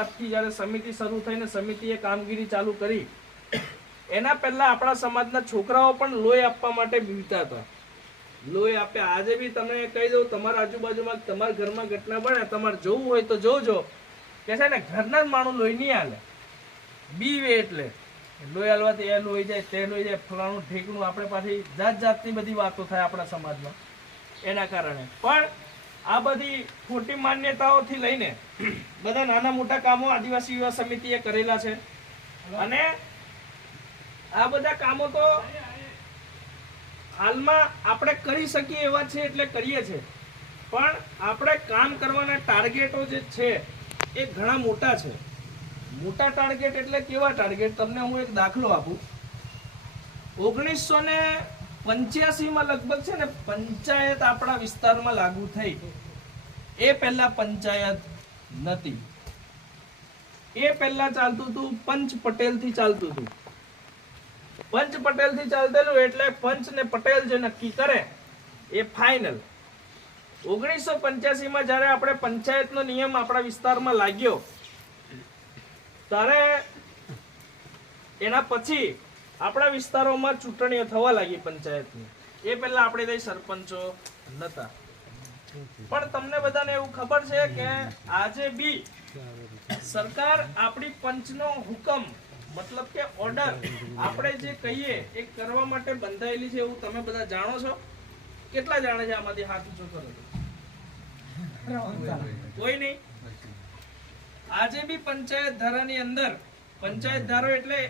આજથી જ્યારે સમિતિ શરૂ થઈને સમિતિએ કામગીરી ચાલુ કરી એના પહેલા આપણા સમાજના છોકરાઓ પણ લોહી આપવા માટે બીવતા હતા, લોહી આપે. આજે બી તમે કહી દઉં, તમારા આજુબાજુમાં તમારા ઘરમાં ઘટના બને, તમારે જોવું હોય તો જોજો કે છે ને ઘરના જ માણસ લોહી નહીં હાલે, બીવે એટલે લોહી હાલવાથી એ લોહી જાય, તે લોહી જાય, ફલાણું ઠેકણું, આપણે પાછી જાત જાતની બધી વાતો થાય આપણા સમાજમાં એના કારણે. પણ આ બધી ખોટી માન્યતાઓથી લઈને બધા નાના મોટા કામો આદિવાસી યુવા સમિતિએ કરેલા છે. અને આ બધા કામો તો હાલમાં આપણે કરી શકીએ એવા છે એટલે કરીએ છીએ, પણ આપણે કામ કરવાના ટાર્ગેટો જે છે એ ઘણા મોટા છે. મોટા ટાર્ગેટ એટલે કેવા ટાર્ગેટ? તમને હું એક દાખલો આપું. 1985 માં લગભગ છે ને પંચાયત આપણા વિસ્તારમાં લાગુ થઈ. એ પહેલા પંચાયત નથી. એ પહેલા ચાલતું હતું પંચ પટેલ થી ચાલતું હતું. પંચ પટેલ થી ચાલતેલું એટલે પંચ ને પટેલ જે નક્કી કરે એ ફાઇનલ. 1985 માં જયારે આપણે પંચાયતનો નિયમ આપણા વિસ્તારમાં લાગ્યો ત્યારે એના પછી આપણા વિસ્તારોમાં ચૂંટણીઓ થવા લાગી પંચાયતની. એ પહેલા આપણે ત્યાં સરપંચો નતા. પણ તમને બધાને એવું ખબર છે કે આજે બી સરકાર આપણી પંચનો હુકમ મતલબ કે ઓર્ડર આપણે જે કહીએ એ કરવા માટે બંધાયેલી છે એવું તમે બધા જાણો છો? કેટલા જાણે છે આમાંથી? હાથ ઊંચો કરો. કોઈ નહીં. આજે બી પંચાયત ધારાની અંદર, પંચાયત ધારો એટલે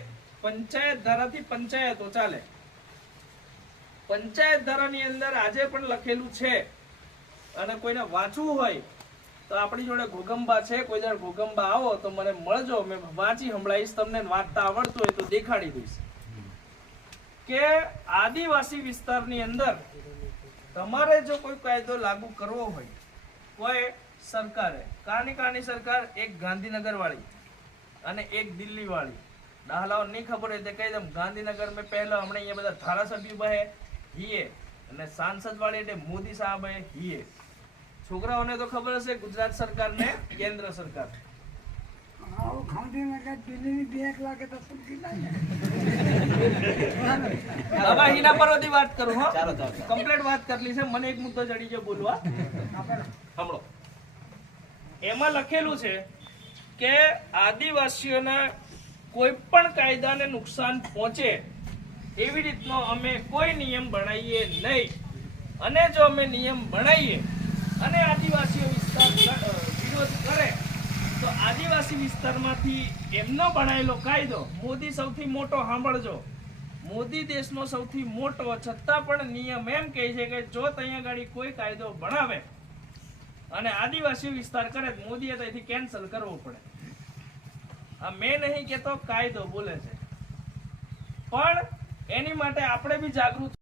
પંચાયત ધારાથી પંચાયતો ચાલે. પંચાયત ધારાની અંદર આજે પણ લખેલું છે, અને કોઈને વાંચવું હોય તો આપણી જોડે ઘોગંબા છે. કોઈ દર ઘોગંબા આવો તો મને મળજો, મેં વાંચી સંભળાવીશ તમને. વાંચતા આવડતું હોય તો દેખાડી દઈશ કે આદિવાસી વિસ્તારની અંદર તમારે જો કોઈ કાયદો લાગુ કરવો હોય, કોઈ સરકારે કાની સરકાર, એક ગાંધીનગર વાળી અને એક દિલ્હી વાળી. દાખલાઓ નહીં ખબર હોય તો કહી દઉં, ગાંધીનગર મેં પહેલા હમણાં અહીંયા બધા ધારાસભ્ય બહે હીએ, અને સાંસદ વાળી એટલે મોદી સાહેબ હીએ. છોકરાઓને તો ખબર હશે ગુજરાત સરકાર ને કેન્દ્ર સરકાર. બાબા હિના પરોથી વાત કરું. હા, કમ્પ્લીટ વાત કરલી છે. મને એક મુદ્દો ચડી ગયો બોલવા. સાંભળો. એમાં લખેલું છે કે આદિવાસીઓના કોઈ પણ કાયદાને નુકસાન પહોંચે એવી રીતનો અમે કોઈ નિયમ બનાવીએ નહીં. અને જો અમે નિયમ બનાવીએ અને આદિવાસીઓ વિસ્તાર વિરોધ કરે તો આદિવાસી વિસ્તારમાંથી એમનો બનાવેલો કાયદો, મોદી સૌથી મોટો, સાંભળજો, મોદી દેશનો સૌથી મોટો, છતાં પણ નિયમ એમ કહે છે કે જો ત્યાં ગાડી કોઈ કાયદો બનાવે અને આદિવાસી વિસ્તાર કરે, મોદીએ ત્યાંથી કેન્સલ કરવો પડે. આ મેં નહીં કેતો, કાયદો બોલે છે. પણ એની માટે આપણે બી જાગૃત